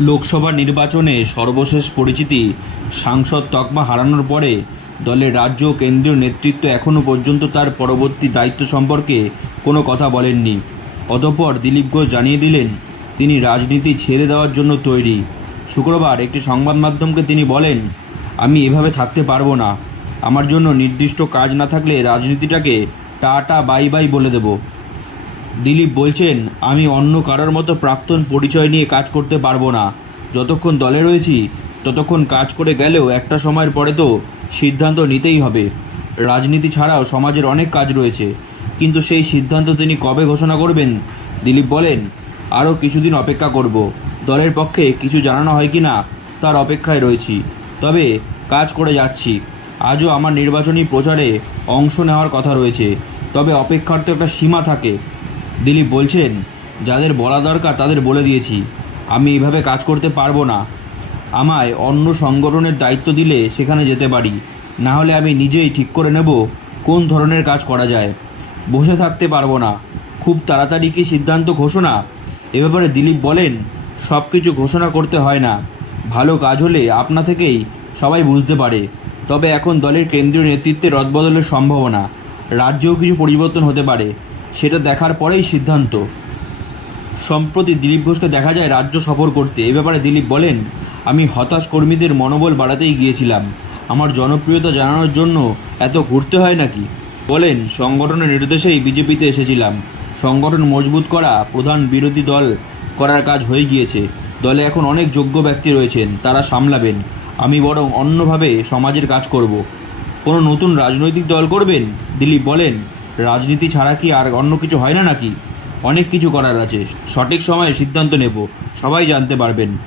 লোকসভা নির্বাচনে সর্বশেষ পরিচিতি। সাংসদ তকমা হারানোর পরে দলের রাজ্য ও কেন্দ্রীয় নেতৃত্ব এখনও পর্যন্ত তার পরবর্তী দায়িত্ব সম্পর্কে কোনো কথা বলেননি। অতঃপর দিলীপ ঘোষ জানিয়ে দিলেন, তিনি রাজনীতি ছেড়ে দেওয়ার জন্য তৈরি। শুক্রবার একটি সংবাদ মাধ্যমকে তিনি বলেন, আমি এভাবে থাকতে পারব না। আমার জন্য নির্দিষ্ট কাজ না থাকলে রাজনীতিটাকে টাটা বাই বাই বলে দেবো। দিলীপ বলছেন, আমি অন্য কারোর মতো প্রাক্তন পরিচয় নিয়ে কাজ করতে পারব না। যতক্ষণ দলে রয়েছি, ততক্ষণ কাজ করে গেলেও একটা সময়ের পরে তো সিদ্ধান্ত নিতেই হবে। রাজনীতি ছাড়াও সমাজের অনেক কাজ রয়েছে। কিন্তু সেই সিদ্ধান্ত তিনি কবে ঘোষণা করবেন? দিলীপ বলেন, আরও কিছুদিন অপেক্ষা করব। দলের পক্ষে কিছু জানানো হয় কি না, তার অপেক্ষায় রয়েছি। তবে কাজ করে যাচ্ছি। আজও আমার নির্বাচনী প্রচারে অংশ নেওয়ার কথা রয়েছে। তবে অপেক্ষার তো একটা সীমা থাকে। দিলীপ বলছেন, যাদের বলা দরকার তাদের বলে দিয়েছি। আমি এইভাবে কাজ করতে পারব না। আমায় অন্য সংগঠনের দায়িত্ব দিলে সেখানে যেতে পারি। না হলে আমি নিজেই ঠিক করে নেব কোন ধরনের কাজ করা যায়। বসে থাকতে পারব না। খুব তাড়াতাড়ি কি সিদ্ধান্ত ঘোষণা? এ ব্যাপারে দিলীপ বলেন সব কিছু ঘোষণা করতে হয় না। ভালো কাজ হলে আপনা থেকেই সবাই বুঝতে পারে। তবে এখন দলের কেন্দ্রীয় নেতৃত্বে রদবদলের সম্ভাবনা। রাজ্যেও কিছু পরিবর্তন হতে পারে। সেটা দেখার পরেই সিদ্ধান্ত। সম্প্রতি দিলীপ ঘোষকে দেখা যায় রাজ্য সফর করতে। এ ব্যাপারে দিলীপ বলেন, আমি হতাশ কর্মীদের মনোবল বাড়াতেই গিয়েছিলাম। আমার জনপ্রিয়তা জানানোর জন্য এত ঘুরতে হয় নাকি? বলেন, সংগঠনের নির্দেশেই বিজেপিতে এসেছিলাম। সংগঠন মজবুত করা প্রধান বিরোধী দল করার কাজ হয়ে গিয়েছে। দলে এখন অনেক যোগ্য ব্যক্তি রয়েছেন, তারা সামলাবেন। আমি বরং অন্যভাবে সমাজের কাজ করব। কোনো নতুন রাজনৈতিক দল করবেন? দিলীপ বলেন রাজনীতি ছাড়া কি আর অন্য কিছু হয় না নাকি? অনেক কিছু করার আছে। সঠিক সময়ে সিদ্ধান্ত নেব। সবাই জানতে পারবেন।